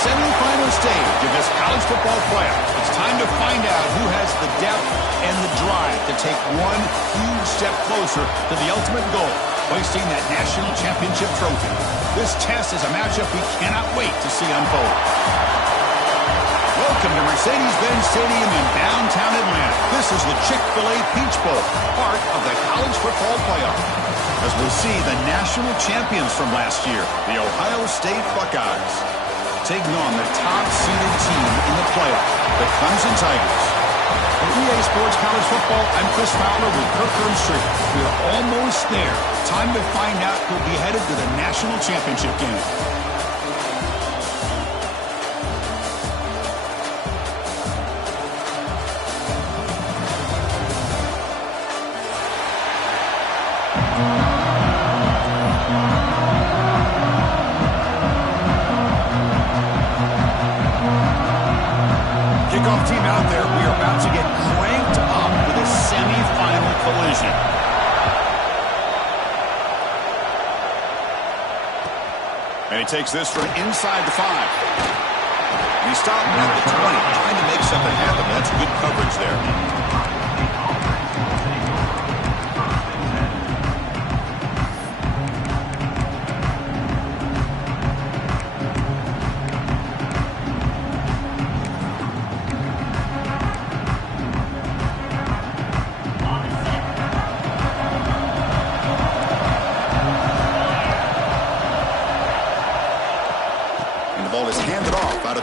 semifinal stage of this college football playoff. It's time to find out who has the depth and the drive to take one huge step closer to the ultimate goal, hoisting that national championship trophy. This test is a matchup we cannot wait to see unfold. Welcome to Mercedes-Benz Stadium in downtown Atlanta. This is the Chick-fil-A Peach Bowl, part of the college football playoff. As we'll see the national champions from last year, the Ohio State Buckeyes, taking on the top-seeded team in the playoff, the Clemson Tigers. For EA Sports College Football, I'm Chris Fowler with Kirk Herbstreit. We are almost there. Time to find out who'll be headed to the national championship game. Kickoff team out there. We are about to get cranked up with a semifinal collision. And he takes this from inside the 5. And he stopped at the 20, trying to make something happen. That's good coverage there.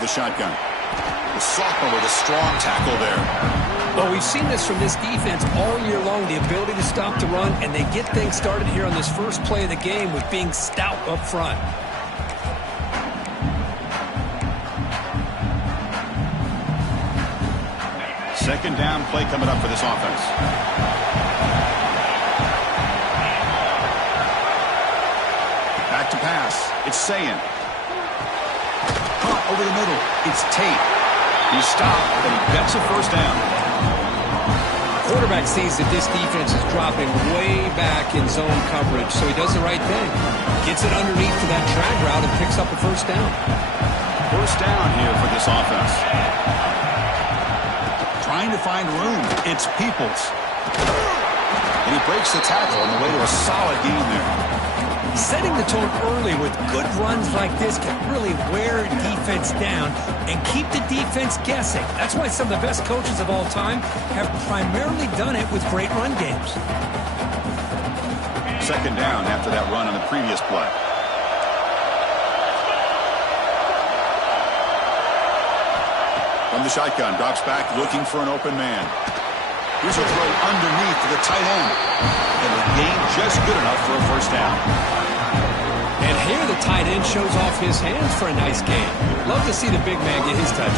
Shotgun. The sophomore with a strong tackle there. Well, we've seen this from this defense all year long, the ability to stop the run, and they get things started here on this first play of the game with being stout up front. Second down play coming up for this offense. Back to pass. It's Sayin. Over the middle, it's Tate. He stopped, but he gets a first down. Quarterback sees that this defense is dropping way back in zone coverage, so he does the right thing. Gets it underneath to that drag route and picks up a first down. First down here for this offense. Trying to find room. It's Peoples. And he breaks the tackle on the way to a solid gain there. Setting the tone early with good runs like this can really wear defense down and keep the defense guessing. That's why some of the best coaches of all time have primarily done it with great run games. Second down after that run on the previous play. From the shotgun, drops back looking for an open man. Here's a throw underneath to the tight end. And the gain just good enough for a first down. And here the tight end shows off his hands for a nice gain. Love to see the big man get his touches.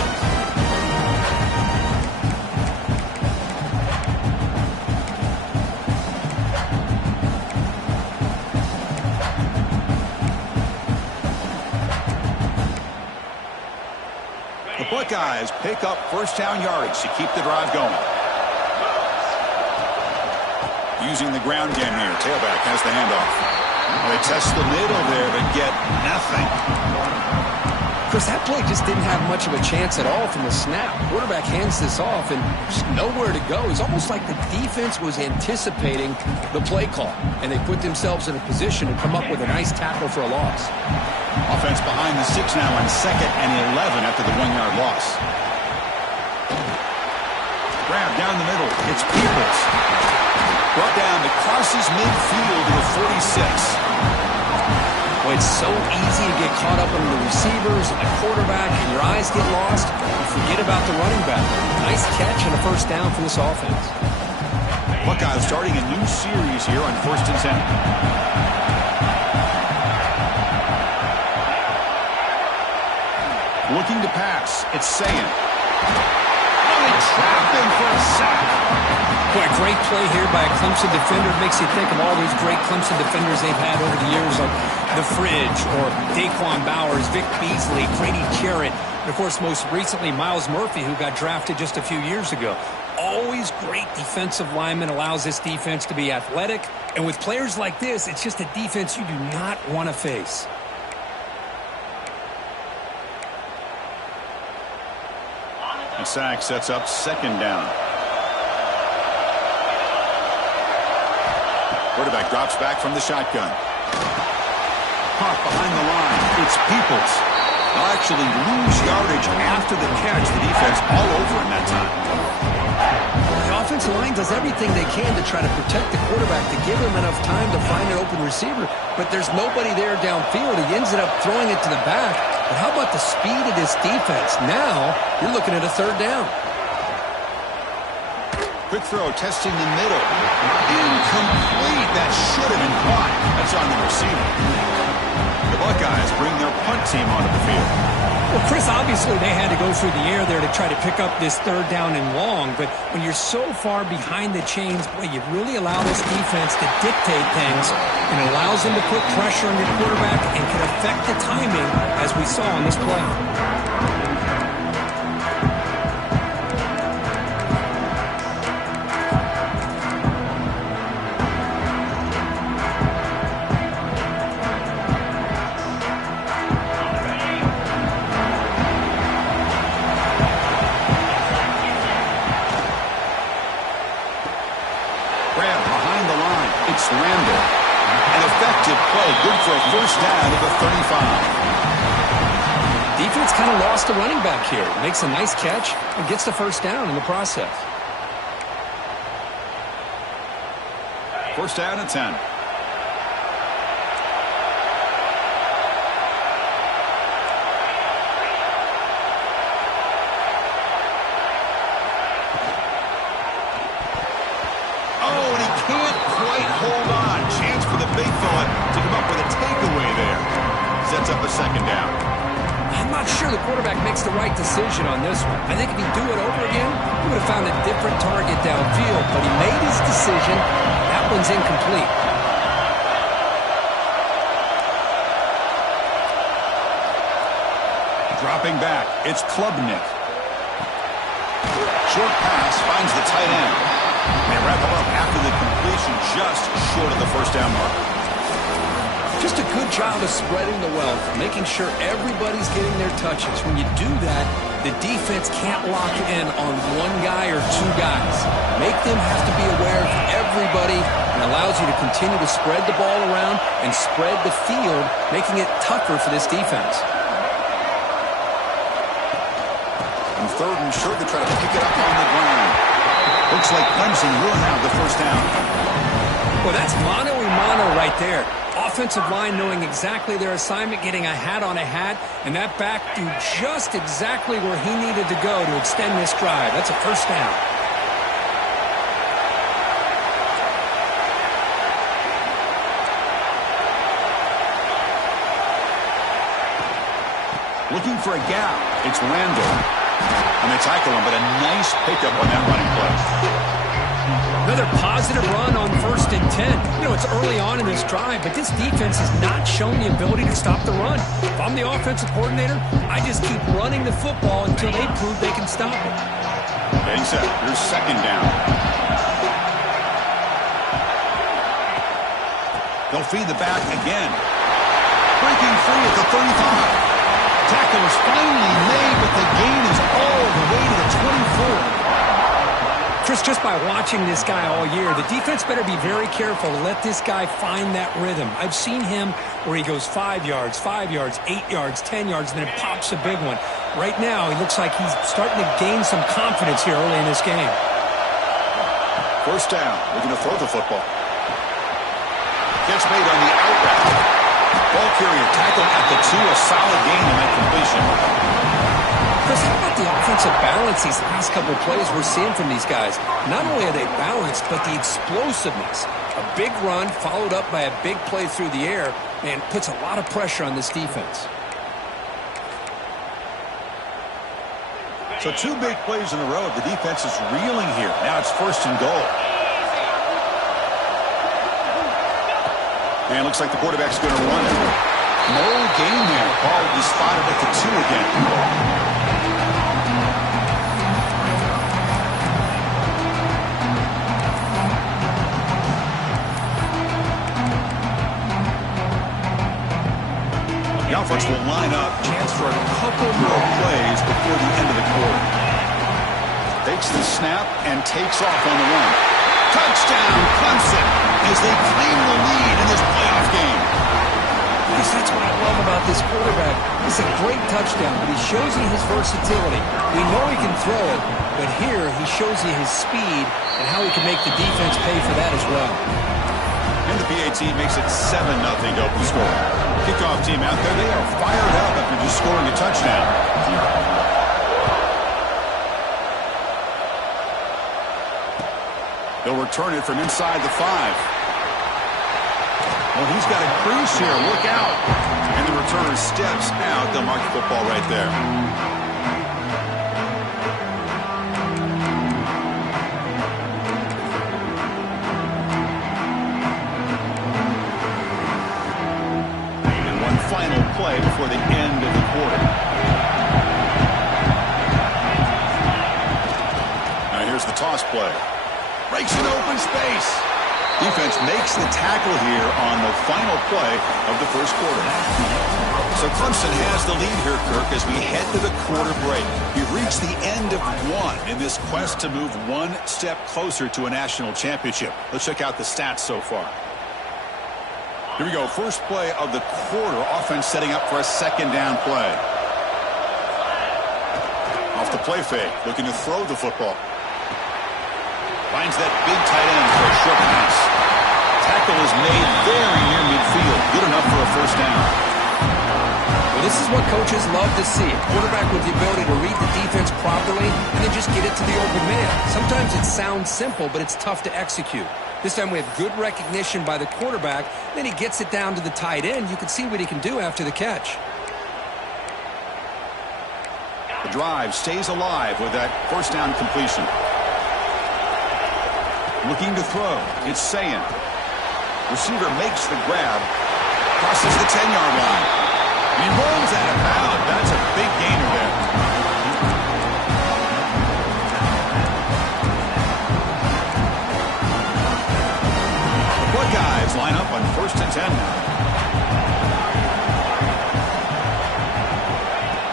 The Buckeyes pick up first down yardage to keep the drive going. Using the ground game here. Tailback has the handoff. They test the middle there, but get nothing. Chris, that play just didn't have much of a chance at all from the snap. Quarterback hands this off and just nowhere to go. It's almost like the defense was anticipating the play call, and they put themselves in a position to come up with a nice tackle for a loss. Offense behind the 6 now on 2nd and 11 after the 1-yard loss. Grab down the middle. It's Peoples. Brought down to crosses midfield to the 46. Well, it's so easy to get caught up in the receivers and the quarterback, and your eyes get lost. You forget about the running back. Nice catch and a first down for this offense. Buckeyes starting a new series here on 1st and 10. Looking to pass. It's Sayin. Oh, he trapped him for a sack. Boy, great play here by a Clemson defender. Makes you think of all those great Clemson defenders they've had over the years, like The Fridge or Daquan Bowers, Vic Beasley, Grady Jarrett, and, of course, most recently, Myles Murphy, who got drafted just a few years ago. Always great defensive lineman, allows this defense to be athletic. And with players like this, it's just a defense you do not want to face. A sack sets up second down. Quarterback drops back from the shotgun. Caught behind the line. It's Peoples. They'll actually lose yardage after the catch. The defense all over in that time. The offensive line does everything they can to try to protect the quarterback, to give him enough time to find an open receiver. But there's nobody there downfield. He ends up throwing it to the back. But how about the speed of this defense? Now you're looking at a third down. Quick throw, testing the middle. Incomplete. That should have been caught. That's on the receiver. The Buckeyes bring their punt team onto the field. Well, Chris, obviously they had to go through the air there to try to pick up this third down and long. But when you're so far behind the chains, boy, you really allow this defense to dictate things. And it allows them to put pressure on your quarterback and can affect the timing, as we saw on this play. Randall. An effective play, good for a first down at the 35. Defense kind of lost the running back here. Makes a nice catch and gets the first down in the process. First down at 10. Sets up a second down. I'm not sure the quarterback makes the right decision on this one. I think if he'd do it over again, he would have found a different target downfield, but he made his decision. That one's incomplete. Dropping back, it's Klubnik. Short pass finds the tight end. They wrap him up after the completion, just short of the first down mark. Just a good job of spreading the wealth, making sure everybody's getting their touches. When you do that, the defense can't lock in on one guy or two guys. Make them have to be aware of everybody, and allows you to continue to spread the ball around and spread the field, making it tougher for this defense. And third and short, they try to pick it up on the ground. Looks like Clemson will have the first down. Well, that's mano-a-mano right there. Offensive line knowing exactly their assignment, getting a hat on a hat, and that back do just exactly where he needed to go to extend this drive. That's a first down. Looking for a gap. It's Randall. And they tackle him, but a nice pickup on that running play. Another positive run on 1st and 10. You know, it's early on in this drive, but this defense has not shown the ability to stop the run. If I'm the offensive coordinator, I just keep running the football until they prove they can stop it. Getting set. Here's second down. They'll feed the back again. Breaking free at the 35. Tackle is finally made, but the gain is all the way to the 24. Chris, just by watching this guy all year, the defense better be very careful to let this guy find that rhythm. I've seen him where he goes 5 yards, 8 yards, 10 yards, and then it pops a big one. Right now, he looks like he's starting to gain some confidence here early in this game. First down. Looking to throw the football. Catch made on the out route. Ball carrier tackled at the 2. A solid gain on that completion. Chris, how about the offensive balance these last couple of plays we're seeing from these guys? Not only are they balanced, but the explosiveness. A big run followed up by a big play through the air, and puts a lot of pressure on this defense. So 2 big plays in a row. The defense is reeling here. Now it's 1st and goal. And it looks like the quarterback's going to run it. No gain there. Ball will be spotted at the 2 again. The offense will line up. Chance for a couple more plays before the end of the quarter. Takes the snap and takes off on the run. Touchdown, Clemson, as they claim the lead in this playoff game. Because that's what I love about this quarterback. It's a great touchdown, but he shows you his versatility. We know he can throw it, but here he shows you his speed and how he can make the defense pay for that as well. And the PAT makes it 7-0 to open score. Kickoff team out there, they are fired up after just scoring a touchdown. They'll return it from inside the 5. Well, he's got a crease here. Look out. And the returner steps out. They'll mark the football right there. And one final play before the end of the quarter. Now here's the toss play. Breaks an open space. Defense makes the tackle here on the final play of the first quarter. So Clemson has the lead here, Kirk, as we head to the quarter break. We've reached the end of one in this quest to move one step closer to a national championship. Let's check out the stats so far. Here we go. First play of the quarter. Offense setting up for a second down play. Off the play fake. Looking to throw the football. Finds that big tight end for a short pass. Tackle is made very near midfield. Good enough for a first down. Well, this is what coaches love to see. A quarterback with the ability to read the defense properly and then just get it to the open man. Sometimes it sounds simple, but it's tough to execute. This time we have good recognition by the quarterback. Then he gets it down to the tight end. You can see what he can do after the catch. The drive stays alive with that first down completion. Looking to throw. It's Sayin. Receiver makes the grab. Crosses the 10-yard line. He rolls out of bounds. That's a big gainer there. The Buckeyes line up on 1st and 10 now.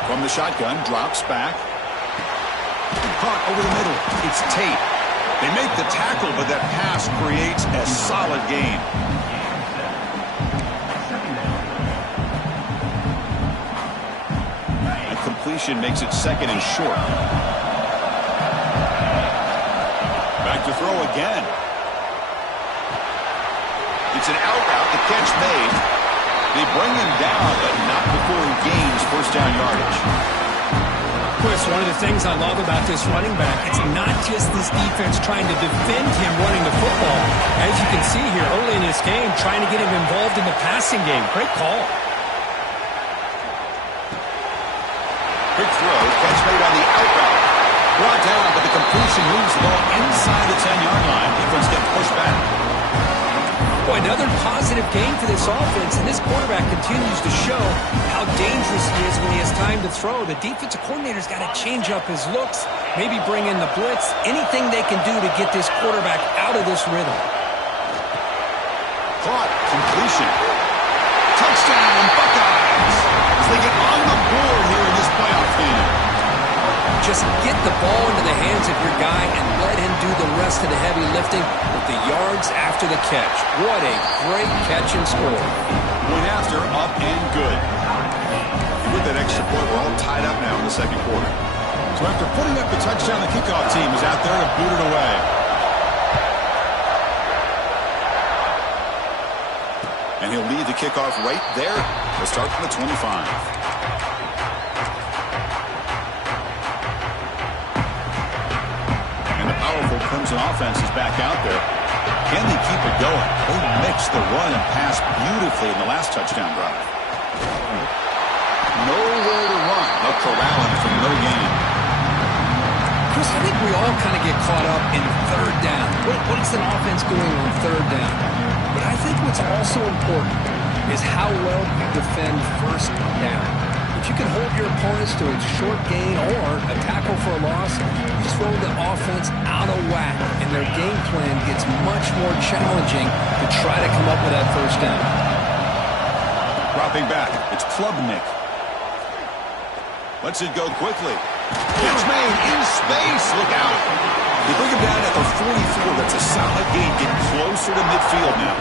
From the shotgun, drops back. Caught over the middle. It's Tate. They make the tackle, but that pass creates a solid gain. And completion makes it second and short. Back to throw again. It's an out route. The catch made. They bring him down, but not before he gains first down yardage. Chris, one of the things I love about this running back, it's not just this defense trying to defend him running the football. As you can see here early in this game, trying to get him involved in the passing game. Great call. Quick throw, catch made on the out route. Brought down, but the completion moves the ball inside the 10-yard line. Defense gets pushed back. Boy, another positive game for this offense, and this quarterback continues to show how dangerous he is when he has time to throw. The defensive coordinator's got to change up his looks, maybe bring in the blitz, anything they can do to get this quarterback out of this rhythm. Caught, completion. Touchdown, Buckeyes, as they get on the board here in this playoff game. Just get the ball into the hands of your guy and let him do the rest of the heavy lifting with the yards after the catch. What a great catch and score. Point after, up and good. With that extra point, we're all tied up now in the second quarter. So after putting up the touchdown, the kickoff team is out there to boot it away. And he'll lead the kickoff right there. We'll start from the 25. Clemson offense is back out there. Can they keep it going? They mixed the run and pass beautifully in the last touchdown drive. Nowhere to run. They'll corral him for no gain. Chris, I think we all kind of get caught up in third down. What is an offense doing on third down? But I think what's also important is how well you defend first down. If you can hold your opponents to a short gain or a tackle for a loss, you throw the offense out of whack, and their game plan gets much more challenging to try to come up with that first down. Dropping back, it's Klubnik. Lets it go quickly. Catch made in space. Look out. They bring him down at the 44. That's a solid gain. Get closer to midfield now.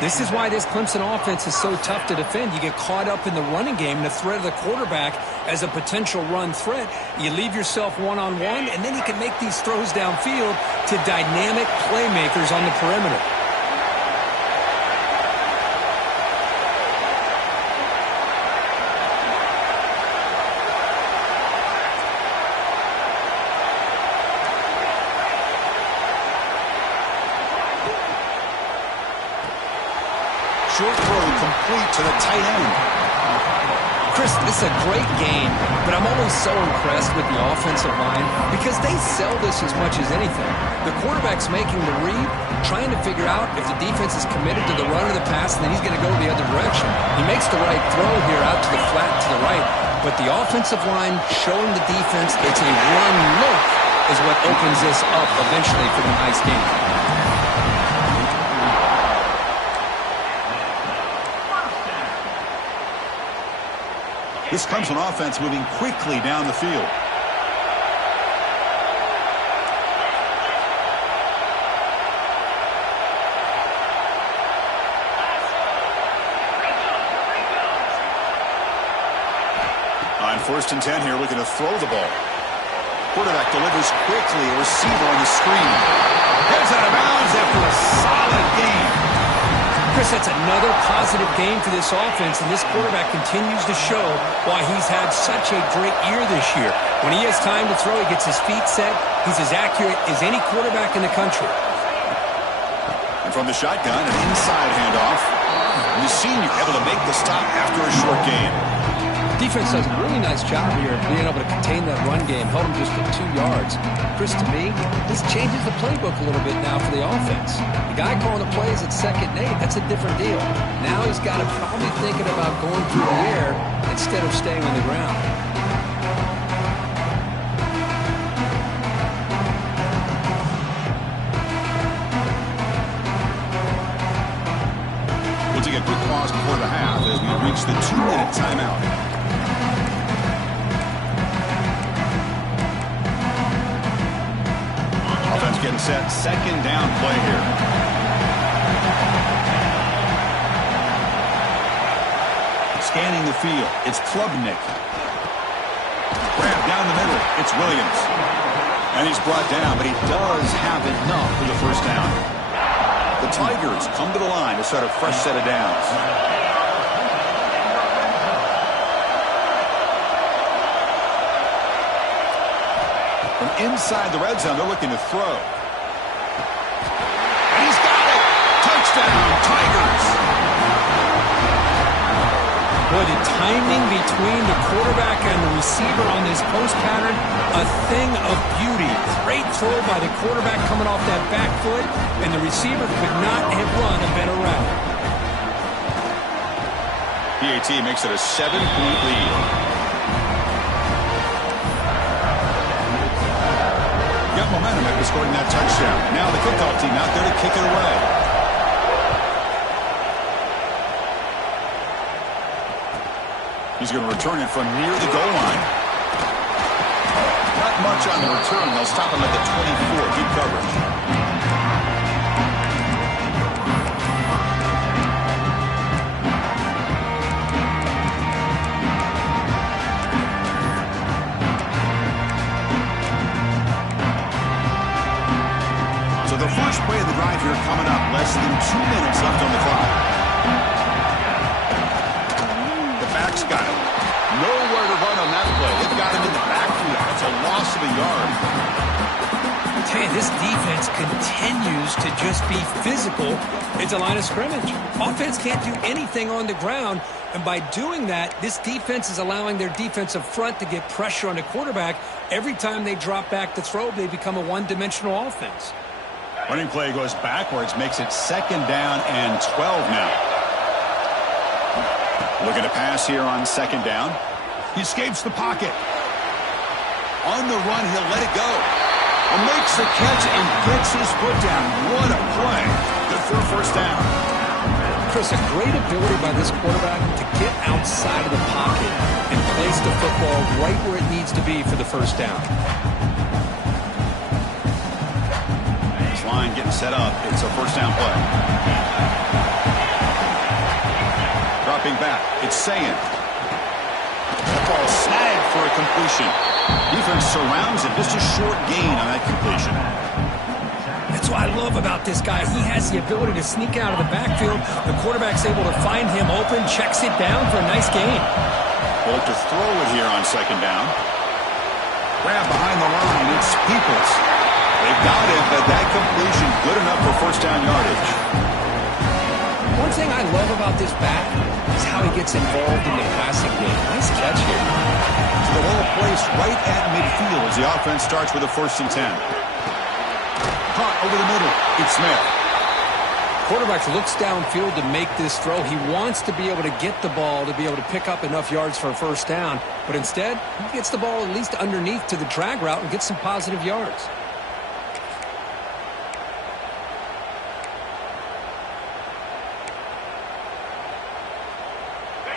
This is why this Clemson offense is so tough to defend. You get caught up in the running game and the threat of the quarterback as a potential run threat. You leave yourself one-on-one, and then you can make these throws downfield to dynamic playmakers on the perimeter. Short throw complete to the tight end. Chris, this is a great game, but I'm always so impressed with the offensive line because they sell this as much as anything. The quarterback's making the read, trying to figure out if the defense is committed to the run or the pass, and then he's going to go the other direction. He makes the right throw here out to the flat to the right, but the offensive line showing the defense it's a run look is what opens this up eventually for the nice game. This Clemson offense moving quickly down the field. On 1st and 10 here, looking to throw the ball. Quarterback delivers quickly, a receiver on the screen. Heads out of bounds after a solid game. Chris, that's another positive game for this offense, and this quarterback continues to show why he's had such a great year this year. When he has time to throw, he gets his feet set. He's as accurate as any quarterback in the country. And from the shotgun, an inside handoff. And the senior able to make the stop after a short gain. Defense does a really nice job here of being able to contain that run game, held him just at 2 yards. Chris, to me, this changes the playbook a little bit now for the offense. The guy calling the plays at 2nd and 8, that's a different deal. Now he's got to probably thinking about going through the air instead of staying on the ground. We'll take a quick pause before the half as we reach the 2-minute timeout. Getting set, 2nd down play here. Scanning the field, it's Klubnik. Grab down the middle, it's Williams. And he's brought down, but he does have enough for the 1st down. The Tigers come to the line to start a fresh set of downs. From inside the red zone, they're looking to throw. And he's got it! Touchdown, Tigers! Boy, the timing between the quarterback and the receiver on this post pattern, a thing of beauty. Great throw by the quarterback coming off that back foot, and the receiver could not have run a better route. PAT makes it a 7-point lead. Got momentum after scoring that touchdown. Now the kickoff team out there to kick it away. He's going to return it from near the goal line. Not much on the return. They'll stop him at the 24. Good coverage. The first play of the drive here coming up. Less than 2 minutes left on the clock. The back's got him. Nowhere to run on that play. They've got him in the backfield. That's a loss of a yard. I tell you, this defense continues to just be physical at the line of scrimmage. Offense can't do anything on the ground, and by doing that, this defense is allowing their defensive front to get pressure on the quarterback. Every time they drop back to throw, they become a one-dimensional offense. Running play goes backwards, makes it 2nd down and 12 now. Looking to pass here on 2nd down. He escapes the pocket. On the run, he'll let it go. And makes the catch and gets his foot down. What a play. Good for a 1st down. Chris, a great ability by this quarterback to get outside of the pocket and place the football right where it needs to be for the first down. This line getting set up. It's a first down play. Dropping back. It's Sayin. That ball snagged for a completion. Defense surrounds it. Just a short gain on that completion. That's what I love about this guy. He has the ability to sneak out of the backfield. The quarterback's able to find him open, checks it down for a nice gain. They'll look to throw it here on second down. Grab behind the line. It's Peoples. They've got it, but that completion good enough for first down yardage. One thing I love about this back is how he gets involved in the passing game. Nice catch here. So the ball placed right at midfield as the offense starts with a 1st and 10. Caught over the middle. It's Smith. Quarterback looks downfield to make this throw. He wants to be able to get the ball to be able to pick up enough yards for a first down. But instead, he gets the ball at least underneath to the drag route and gets some positive yards.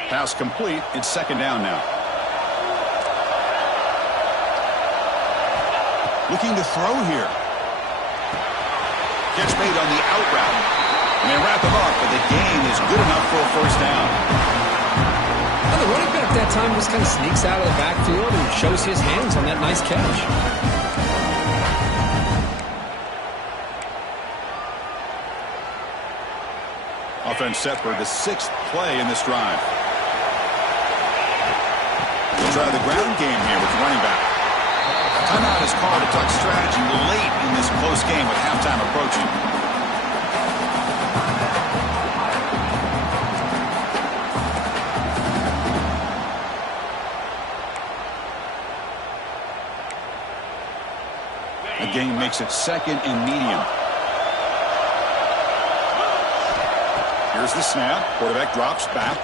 Pass complete. It's second down now. Looking to throw here. Gets made on the out route. And they wrap him up, but the gain is good enough for a first down. Well, the running back that time just kind of sneaks out of the backfield and shows his hands on that nice catch. Offense set for the 6th play in this drive. We'll try the ground game here with the running back. Timeout is called. A duck strategy late in this close game with halftime approaching. The game makes it 2nd and medium. Here's the snap. Quarterback drops back.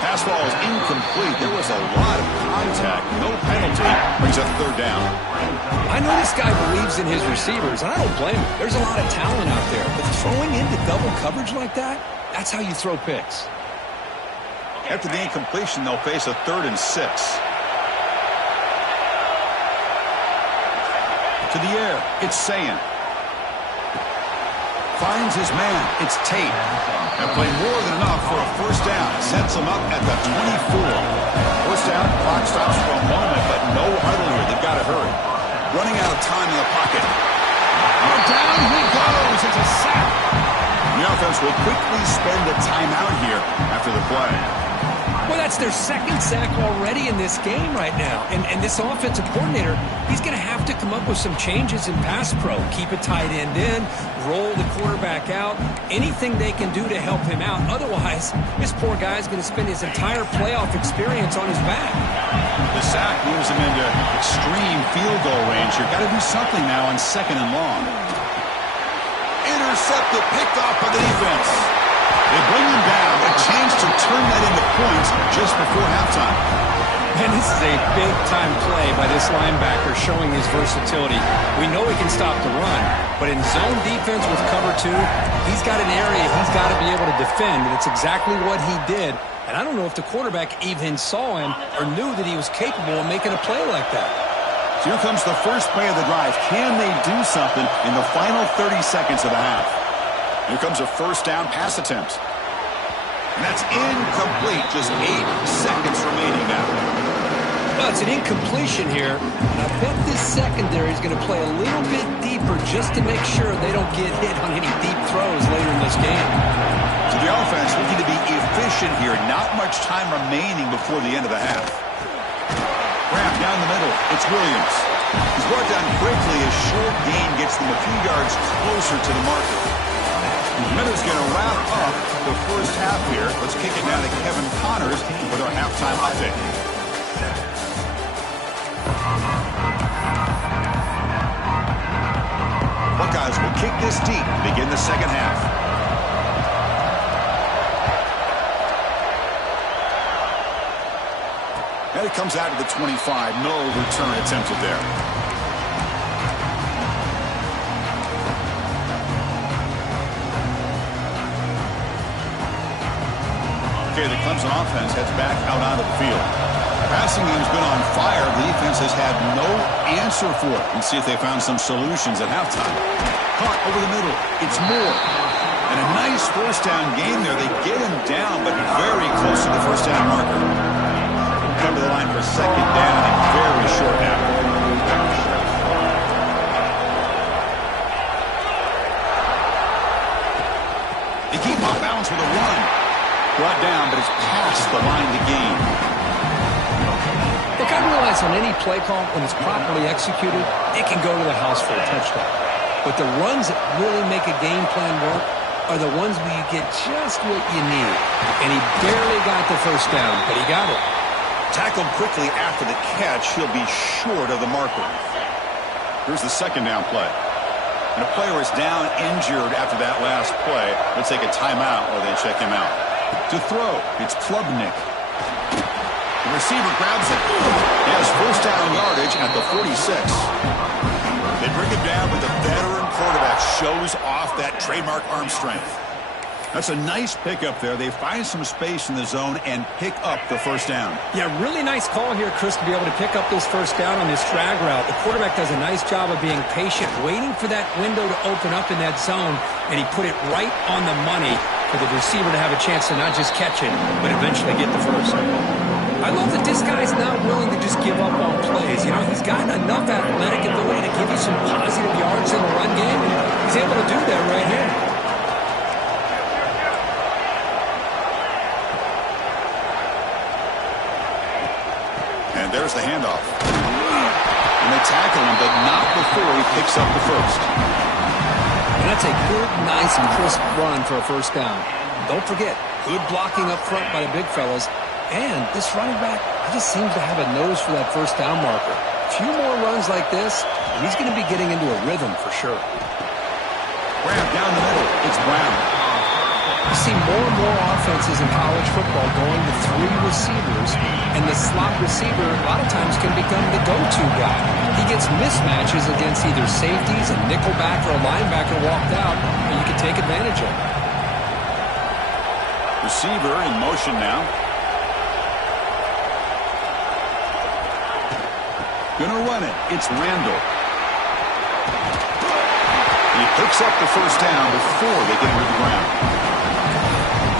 Pass ball is incomplete. There was a lot of contact. No penalty. Brings up 3rd down. I know this guy believes in his receivers, and I don't blame him. There's a lot of talent out there. But throwing into double coverage like that, that's how you throw picks. After the incompletion, they'll face a 3rd and 6. To the air. It's Sayin. Finds his man. It's Tate. That played more than enough for a first down. Sets him up at the 24. First down. Clock stops for a moment, but no huddle here. They've got to hurry. Running out of time in the pocket. Oh, down he goes. It's a sack. The offense will quickly spend a timeout here after the play. Well, that's their 2nd sack already in this game right now. And this offensive coordinator, he's going to have to come up with some changes in pass pro. Keep a tight end in, roll the quarterback out, anything they can do to help him out. Otherwise, this poor guy's going to spend his entire playoff experience on his back. The sack moves him into extreme field goal range. You've got to do something now on 2nd and long. Intercepted, picked off by the defense. They bring him down, a chance to turn that into points just before halftime. And this is a big-time play by this linebacker showing his versatility. We know he can stop the run, but in zone defense with cover 2, he's got an area he's got to be able to defend, and it's exactly what he did. And I don't know if the quarterback even saw him or knew that he was capable of making a play like that. So here comes the first play of the drive. Can they do something in the final 30 seconds of the half? Here comes a first down pass attempt. And that's incomplete. Just 8 seconds remaining now. Well, it's an incompletion here. And I bet this secondary is going to play a little bit deeper just to make sure they don't get hit on any deep throws later in this game. So the offense looking to be efficient here. Not much time remaining before the end of the half. Wrap down the middle. It's Williams. He's brought down quickly as short gain gets them a few yards closer to the marker. Minutes going to wrap up the first half here. Let's kick it down to Kevin Connors with our halftime update. Buckeyes will kick this deep to begin the second half. And it comes out to the 25. No return attempted there. Okay, the Clemson offense heads back out onto the field. Passing game's been on fire. The defense has had no answer for it. Let's see if they found some solutions at halftime. Caught over the middle. It's Moore. And a nice first down game there. They get him down, but very close to the first down marker. Come to the line for second down and very short now. They keep him off balance with a run. Brought down, but it's past the line to gain. Look, I realize on any play call, when it's properly executed, it can go to the house for a touchdown. But the runs that really make a game plan work are the ones where you get just what you need. And he barely got the first down, but he got it. Tackled quickly after the catch, he'll be short of the marker. Here's the second down play. And a player is down injured after that last play. Let's take a timeout while they check him out. To throw, it's Klubnik. The receiver grabs it. He has first down yardage at the 46. They bring him down, but the veteran quarterback shows off that trademark arm strength. That's a nice pickup there. They find some space in the zone and pick up the first down. Yeah, really nice call here, Chris, to be able to pick up this first down on this drag route. The quarterback does a nice job of being patient, waiting for that window to open up in that zone, and he put it right on the money for the receiver to have a chance to not just catch it, but eventually get the first. I love that this guy's not willing to just give up on plays. You know, he's got enough athletic ability to give you some positive yards in the run game, and he's able to do that right here. And there's the handoff. And they tackle him, but not before he picks up the first. And that's a good, nice, crisp run for a first down. Don't forget, good blocking up front by the big fellas. And this running back just seems to have a nose for that first down marker. A few more runs like this, and he's going to be getting into a rhythm for sure. Grab down the middle. It's Brown. You see more and more offenses in college football going to three receivers, and the slot receiver a lot of times can become the go-to guy. He gets mismatches against either safeties, a nickelback, or a linebacker walked out, and you can take advantage of it. Receiver in motion now. Gonna run it. It's Randall. He picks up the first down before they get him to the ground.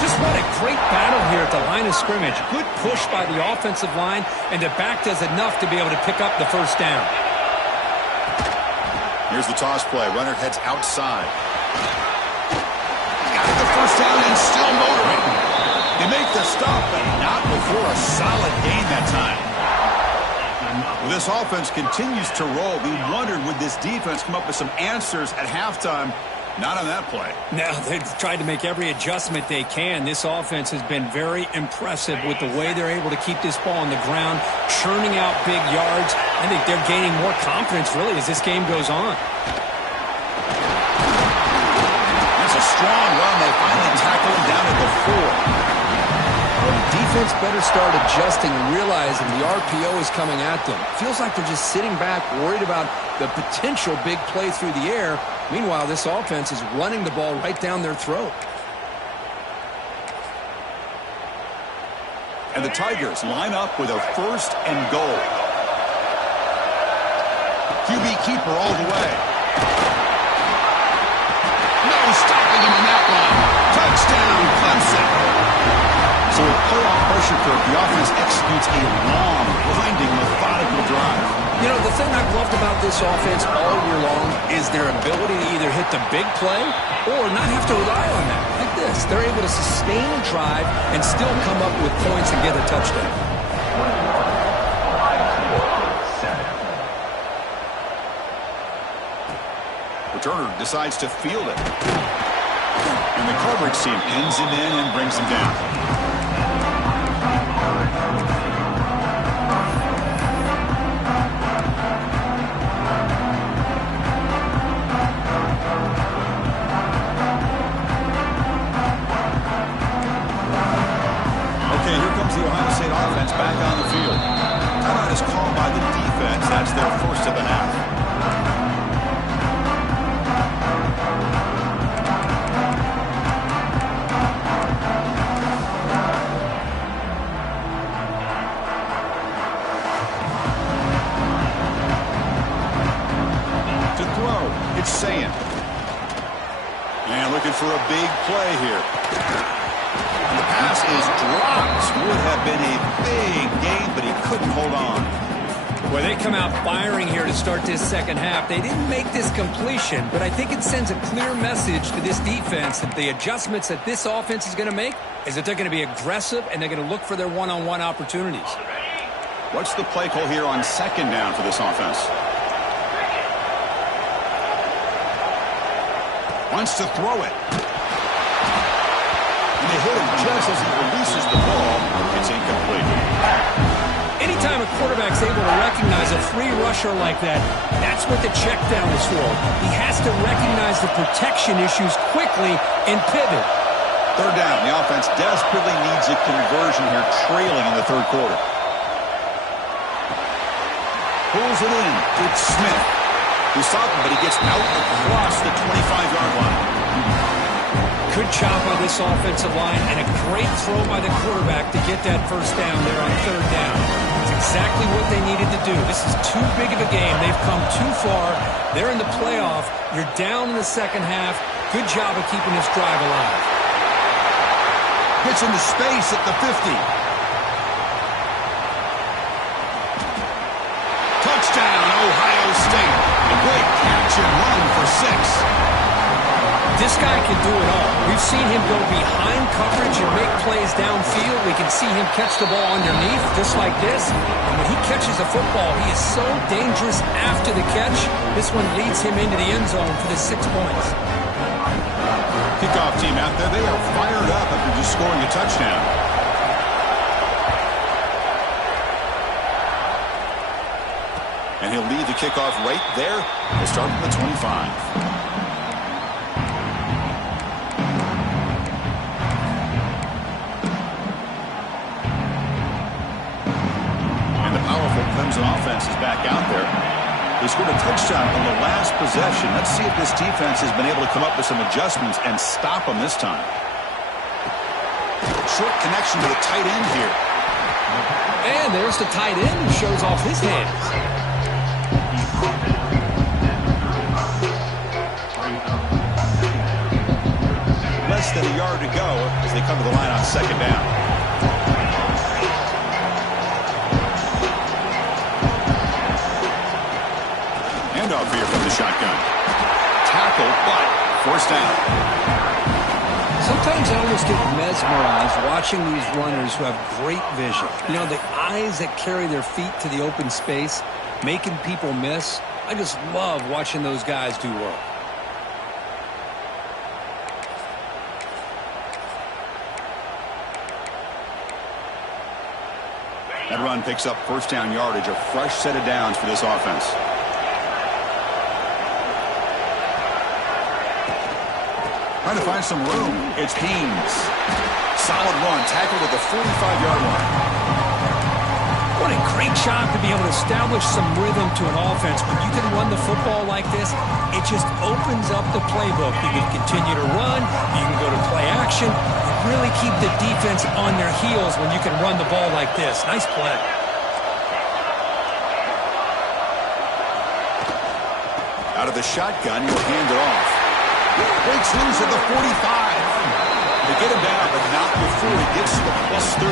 Just what a great battle here at the line of scrimmage. Good push by the offensive line, and the back does enough to be able to pick up the first down. Here's the toss play. Runner heads outside. Got the first down and still motoring. They make the stop, but not before a solid gain that time. Well, this offense continues to roll. We wondered, would this defense come up with some answers at halftime? Not on that play. No, they've tried to make every adjustment they can. This offense has been very impressive with the way they're able to keep this ball on the ground, churning out big yards. I think they're gaining more confidence, really, as this game goes on. That's a strong run. They finally tackle him down at the 4. Well, the defense better start adjusting and realizing the RPO is coming at them. Feels like they're just sitting back, worried about the potential big play through the air. Meanwhile, this offense is running the ball right down their throat. And the Tigers line up with a first and goal. QB keeper all the way. No stopping him in that one. Touchdown, Clemson. So with playoff pressure for it, the offense executes a long, winding, methodical drive. You know, the thing I've loved about this offense all year long is their ability to either hit the big play or not have to rely on that. Like this, they're able to sustain a drive and still come up with points and get a touchdown. Returner decides to field it. And the coverage team pins him in and brings him down. The Ohio State offense back on the field. Timeout is called by the defense. That's their first of the half. for a big play here. And the pass is dropped. Would have been a big gain, but he couldn't hold on. Well, they come out firing here to start this second half. They didn't make this completion, but I think it sends a clear message to this defense that the adjustments that this offense is going to make is that they're going to be aggressive and they're going to look for their one-on-one opportunities. What's the play call here on second down for this offense? Wants to throw it. And they hit him just as he releases the ball. It's incomplete. Anytime a quarterback's able to recognize a free rusher like that, that's what the check down is for. He has to recognize the protection issues quickly and pivot. Third down. The offense desperately needs a conversion here, trailing in the third quarter. Pulls it in. It's Smith. He stopped him, but he gets out across the 25-yard line. Good job by this offensive line and a great throw by the quarterback to get that first down there on third down. It's exactly what they needed to do. This is too big of a game. They've come too far. They're in the playoff. You're down in the second half. Good job of keeping this drive alive. Hits into space at the 50. Touchdown, Ohio State. A great catch and run for 6. This guy can do it all. We've seen him go behind coverage and make plays downfield. We can see him catch the ball underneath, just like this. And when he catches a football, he is so dangerous after the catch. This one leads him into the end zone for the 6 points. Kickoff team out there. They are fired up after just scoring a touchdown. And he'll lead the kickoff right there. We'll start from the 25. Clemson offense is back out there. They scored a touchdown on the last possession. Let's see if this defense has been able to come up with some adjustments and stop them this time. Short connection to the tight end here. And there's the tight end who shows off his hands. Less than a yard to go as they come to the line on second down. Off here from the shotgun. Tackle, but forced down. Sometimes I almost get mesmerized watching these runners who have great vision. You know, the eyes that carry their feet to the open space, making people miss. I just love watching those guys do work. That run picks up first down yardage, a fresh set of downs for this offense. Trying to find some room. It's Haynes. Solid run. Tackled at the 45-yard line. What a great job to be able to establish some rhythm to an offense. When you can run the football like this, it just opens up the playbook. You can continue to run. You can go to play action. You really keep the defense on their heels when you can run the ball like this. Nice play. Out of the shotgun, he'll hand it off. Breaks loose at the 45. They get him down, but not before he gets to the plus 38.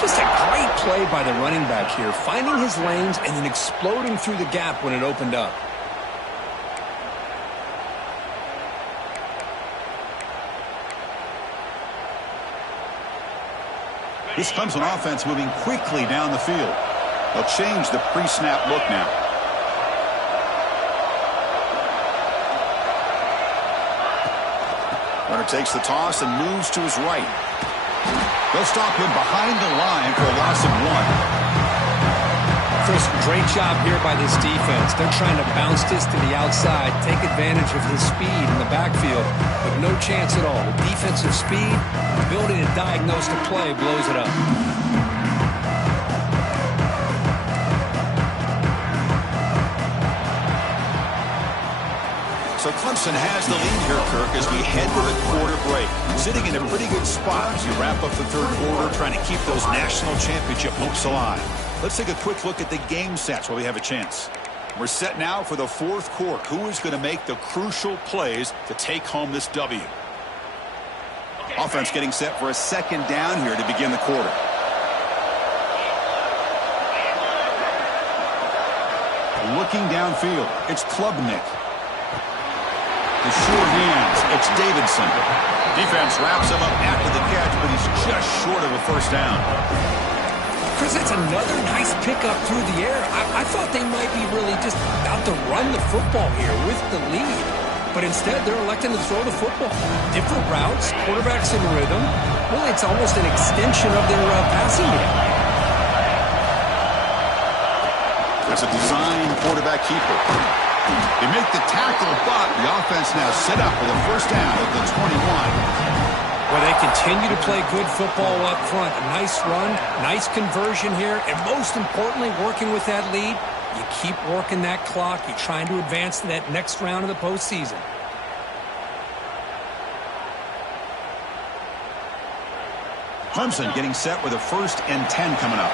Just a great play by the running back here, finding his lanes and then exploding through the gap when it opened up. This Clemson offense moving quickly down the field. They'll change the pre-snap look now. Runner takes the toss and moves to his right. They'll stop him behind the line for a loss of 1. Chris, great job here by this defense. They're trying to bounce this to the outside, take advantage of his speed in the backfield, but no chance at all. The defensive speed, the ability to diagnose the play blows it up. So Clemson has the lead here, Kirk, as we head to the quarter break. Sitting in a pretty good spot as you wrap up the third quarter, trying to keep those national championship hopes alive. Let's take a quick look at the game stats while we have a chance. We're set now for the fourth quarter. Who is going to make the crucial plays to take home this W? Offense getting set for a second down here to begin the quarter. Looking downfield, it's Klubnik. The short hands, it's Davidson. Defense wraps him up after the catch, but he's just short of a first down. Chris, that's another nice pickup through the air. I thought they might be really just about to run the football here with the lead. But instead, they're electing to throw the football. Different routes, quarterbacks in rhythm. Really, it's almost an extension of their passing game. That's a design quarterback keeper. They make the tackle, but the offense now set up with a first down at the 21. Well, they continue to play good football up front. A nice run, nice conversion here, and most importantly, working with that lead, you keep working that clock. You're trying to advance to that next round of the postseason. Clemson getting set with a 1st and 10 coming up.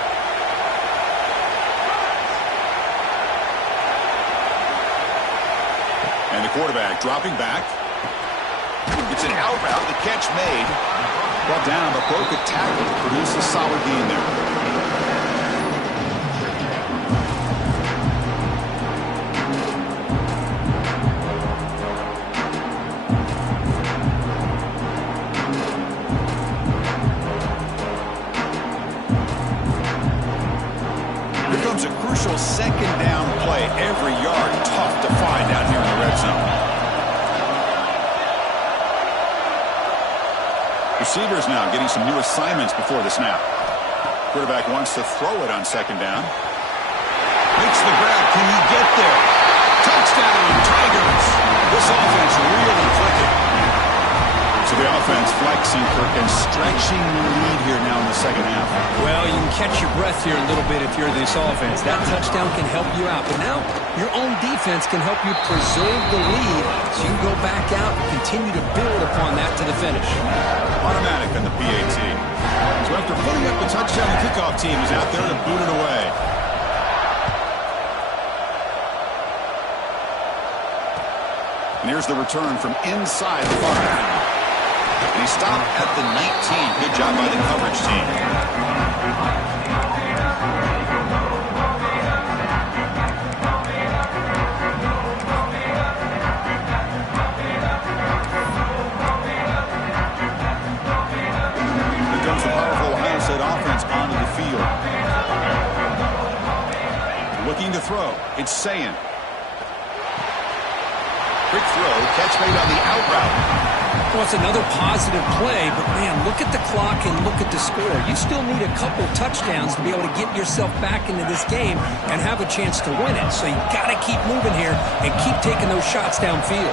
And the quarterback dropping back. It's an out route. The catch made. Brought down, but broke a tackle to produce a solid gain there. Here comes a crucial second down play. Every yard tough to find out here in the red zone. Receivers now getting some new assignments before the snap. Quarterback wants to throw it on second down. Makes the grab. Can he get there? Touchdown, Tigers. This offense really clicking. So the offense flexing, Kirk, and stretching the lead here now in the second half. Well, you can catch your breath here a little bit if you're this offense. That touchdown can help you out. But now your own defense can help you preserve the lead so you can go back out and continue to build upon that to the finish. Automatic on the PAT. So after putting up the touchdown, the kickoff team is out there to boot it away. And here's the return from inside the 5. And he stopped at the 19. Good job by the coverage team. Here comes the powerful Ohio State offense onto the field. Looking to throw. It's Sayin. Quick throw. Catch made on the out route. Well, it's another positive play, but, man, look at the clock and look at the score. You still need a couple touchdowns to be able to get yourself back into this game and have a chance to win it. So you got to keep moving here and keep taking those shots downfield.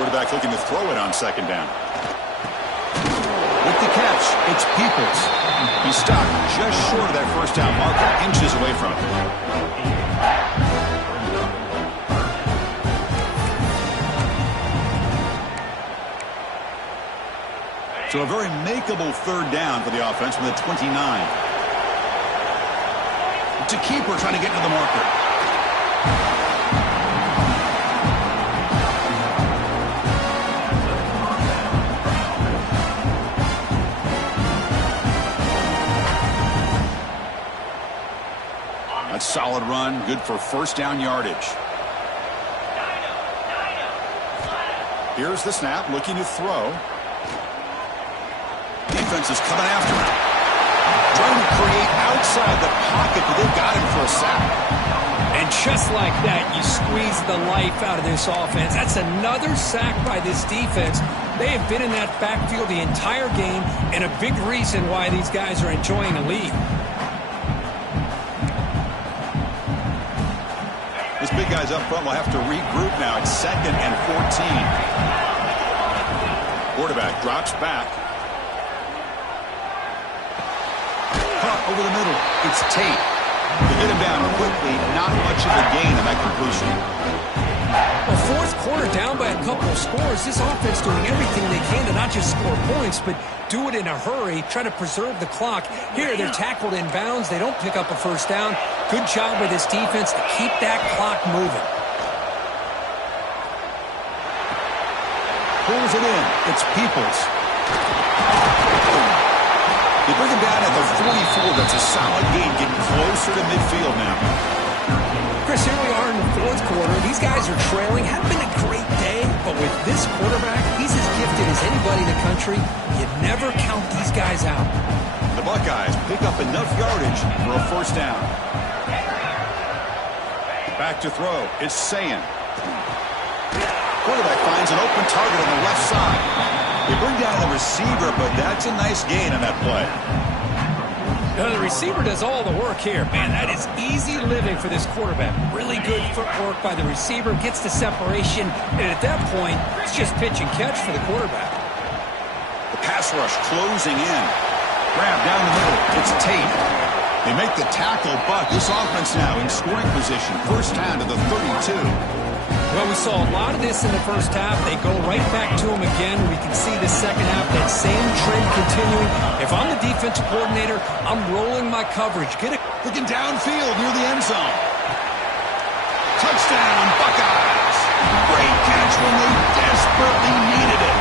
Quarterback looking to throw it on second down. With the catch, it's Peoples. He stopped just short of that first down marker, inches away from it. So a very makeable third down for the offense from the 29. It's a keeper trying to get to the marker. A solid run, good for first down yardage. Here's the snap, looking to throw. Defense is coming after him. Trying to create outside the pocket, but they've got him for a sack. And just like that, you squeeze the life out of this offense. That's another sack by this defense. They have been in that backfield the entire game, and a big reason why these guys are enjoying a lead. This big guy's up front will have to regroup now. It's 2nd and 14. Quarterback drops back. Over the middle, it's Tate. To get him down quickly, not much of a gain on that completion. Well, fourth quarter down by a couple of scores. This offense doing everything they can to not just score points, but do it in a hurry, try to preserve the clock. Here, they're tackled in bounds. They don't pick up a first down. Good job by this defense to keep that clock moving. Pulls it in. It's Peoples. They bring him down at the 44. That's a solid gain, getting closer to midfield now. Chris, here we are in the fourth quarter. These guys are trailing. Hadn't been a great day, but with this quarterback, he's as gifted as anybody in the country. You never count these guys out. The Buckeyes pick up enough yardage for a first down. Back to throw. It's Sayin. Quarterback finds an open target on the left side. They bring down the receiver, but that's a nice gain on that play. The receiver does all the work here. Man, that is easy living for this quarterback. Really good footwork by the receiver, gets the separation, and at that point, it's just pitch and catch for the quarterback. The pass rush closing in. Grab down the middle. It's Tate. They make the tackle, but this offense now in scoring position. First down to the 32. Well, we saw a lot of this in the first half. They go right back to him again. We can see the second half, that same trend continuing. If I'm the defensive coordinator, I'm rolling my coverage. Get it. Looking downfield near the end zone. Touchdown, Buckeyes. Great catch when they desperately needed it.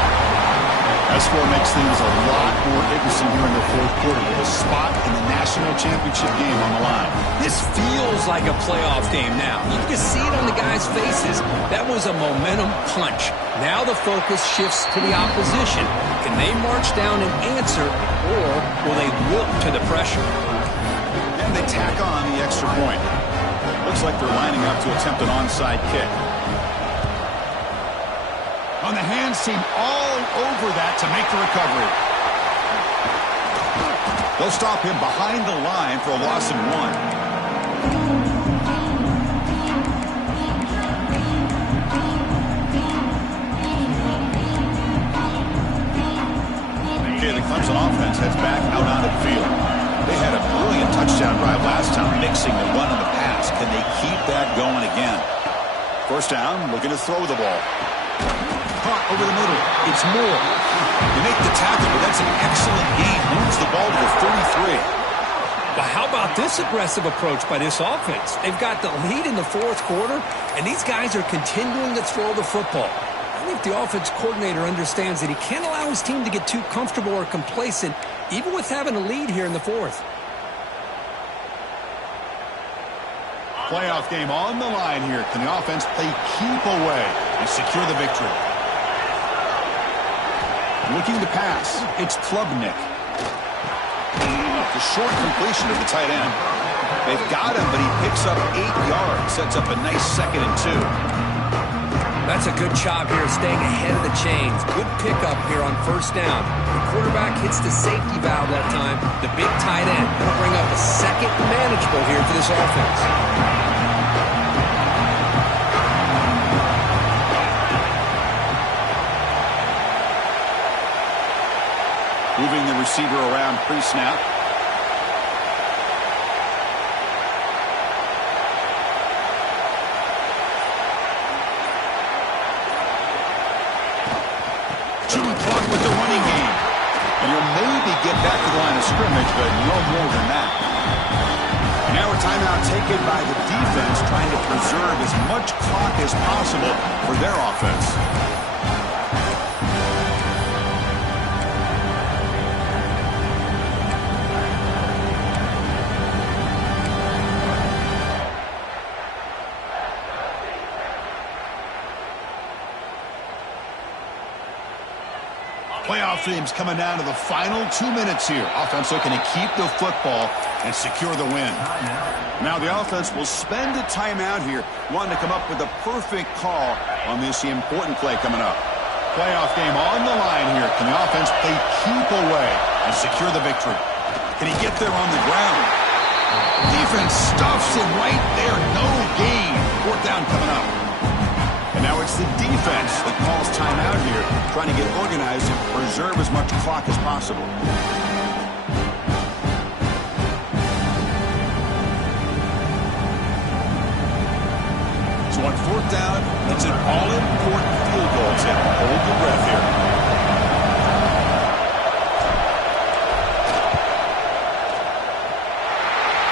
That score makes things a lot more interesting here in the fourth quarter with a spot in the national championship game on the line. This feels like a playoff game now. You can just see it on the guys' faces. That was a momentum punch. Now the focus shifts to the opposition. Can they march down and answer, or will they wilt to the pressure? And they tack on the extra point. Looks like they're lining up to attempt an onside kick. On the hands team all over that to make the recovery. They'll stop him behind the line for a loss of 1. Okay, the Clemson offense heads back out on the field. They had a brilliant touchdown drive last time, mixing the run and the pass. Can they keep that going again? First down, looking to throw the ball. Caught over the middle. It's Moore. They make the tackle, but that's an excellent gain. Moves the ball to the 33. Well, how about this aggressive approach by this offense? They've got the lead in the fourth quarter, and these guys are continuing to throw the football. I think the offense coordinator understands that he can't allow his team to get too comfortable or complacent, even with having a lead here in the fourth. Playoff game on the line here. Can the offense play keep away and secure the victory? Looking to pass. It's Klubnik. The short completion of the tight end. They've got him, but he picks up 8 yards. Sets up a nice 2nd and 2. That's a good job here, staying ahead of the chains. Good pickup here on first down. The quarterback hits the safety valve that time. The big tight end will bring up a second manageable here for this offense. Moving the receiver around pre-snap. Chewing clock with the running game. And he'll maybe get back to the line of scrimmage, but no more than that. And now a timeout taken by the defense, trying to preserve as much clock as possible for their offense. Playoff teams coming down to the final 2 minutes here. Offense looking to keep the football and secure the win. Now the offense will spend a timeout here, wanting to come up with a perfect call on this important play coming up. Playoff game on the line here. Can the offense play keep away and secure the victory? Can he get there on the ground? Defense stuffs him right there. No gain. 4th down coming up. And now it's the defense that calls timeout here, trying to get organized and preserve as much clock as possible. So on 4th fourth down. It's an all-important field goal, Tim. Hold your breath here.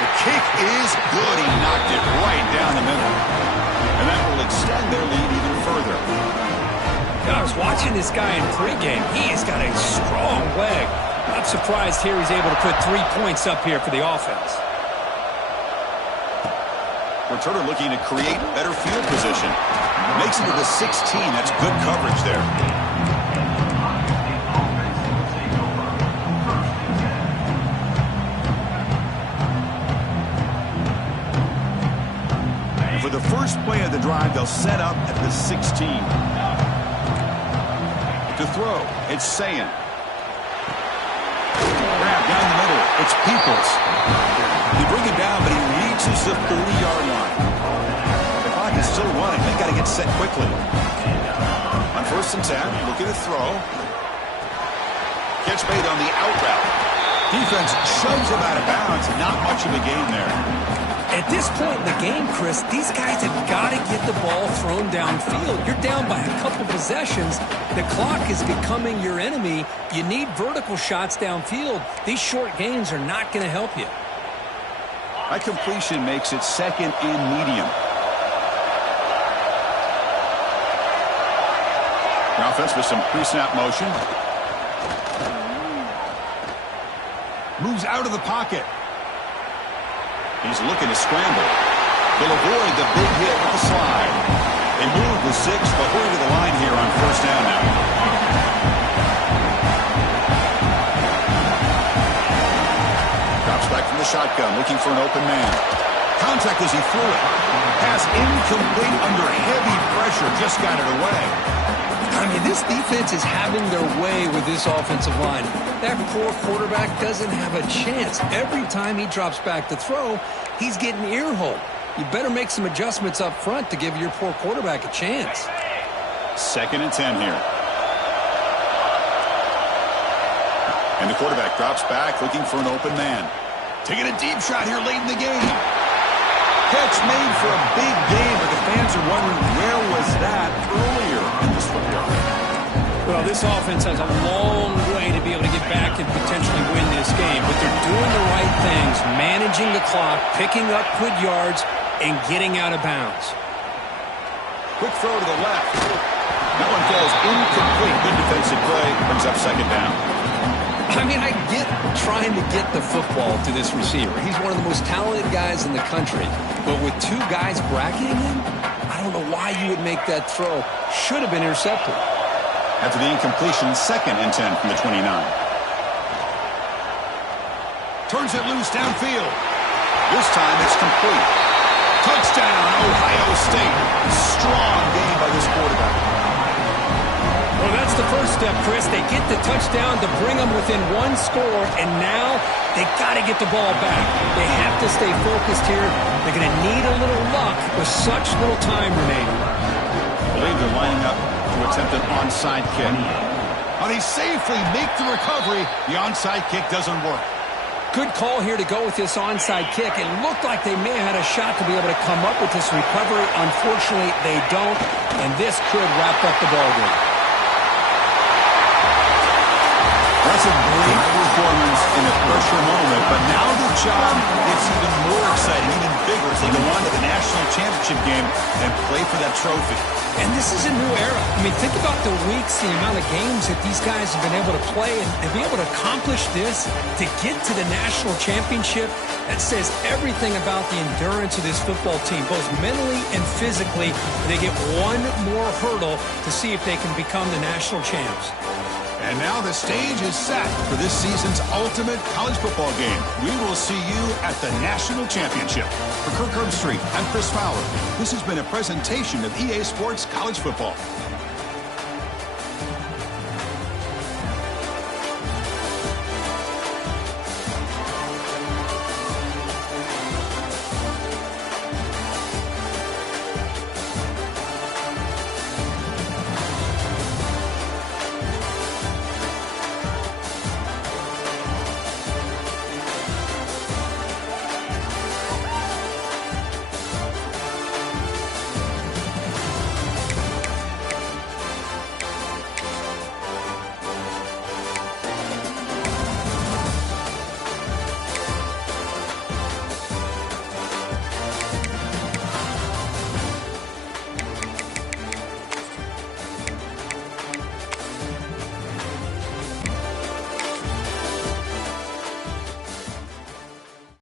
The kick is good. He knocked it right down the middle. And that will extend their lead even further. I was watching this guy in pregame. He has got a strong leg. Not surprised here he's able to put 3 points up here for the offense. Returner looking to create better field position. Makes it to the 16. That's good coverage there. And for the first play of the drive, they'll set up at the 16. To throw, it's Sayin. Grab down the middle. It's Peoples. They bring him down, but he reaches the 30-yard line. The clock is still running. They've got to get set quickly. On 1st and 10, looking to throw. Catch made on the out route. Defense shoves him out of bounds. Not much of a gain there. At this point in the game, Chris, these guys have got to get the ball thrown downfield. You're down by a couple possessions. The clock is becoming your enemy. You need vertical shots downfield. These short gains are not going to help you. That completion makes it 2nd and medium. The offense with some pre-snap motion. Moves out of the pocket. He's looking to scramble. They'll avoid the big hit with the slide. They move the 6, but hurry to the line here on 1st down now. Drops back from the shotgun, looking for an open man. Contact as he threw it. Pass incomplete under heavy pressure. Just got it away. I mean, this defense is having their way with this offensive line. That poor quarterback doesn't have a chance. Every time he drops back to throw, he's getting ear-hole. You better make some adjustments up front to give your poor quarterback a chance. 2nd and 10 here. And the quarterback drops back, looking for an open man. Taking a deep shot here late in the game. Catch made for a big game, but the fans are wondering where was that earlier in this football game. Well, this offense has a long way to be able to get back and potentially win this game, but they're doing the right things, managing the clock, picking up good yards, and getting out of bounds. Quick throw to the left. That one falls incomplete. Good defensive play. Brings up 2nd down. I mean, I get trying to get the football to this receiver. He's one of the most talented guys in the country. But with 2 guys bracketing him, I don't know why you would make that throw. Should have been intercepted. After the incompletion, 2nd and 10 from the 29. Turns it loose downfield. This time it's complete. Touchdown, Ohio State. Strong game by this quarterback. Well, that's the first step, Chris. They get the touchdown to bring them within 1 score, and now they got to get the ball back. They have to stay focused here. They're going to need a little luck with such little time remaining. I believe they're lining up to attempt an onside kick. But they safely make the recovery. The onside kick doesn't work. Good call here to go with this onside kick. It looked like they may have had a shot to be able to come up with this recovery. Unfortunately, they don't, and this could wrap up the ball game. That's a great performance in a pressure moment, but now the job gets even more exciting, even bigger as they go on to the national championship game and play for that trophy. And this is a new era. I mean, think about the weeks, the amount of games that these guys have been able to play, and to be able to accomplish this, to get to the national championship, that says everything about the endurance of this football team, both mentally and physically. They get one more hurdle to see if they can become the national champs. And now the stage is set for this season's ultimate college football game. We will see you at the national championship. For Kirk Herbstreit, I'm Chris Fowler. This has been a presentation of EA Sports College Football.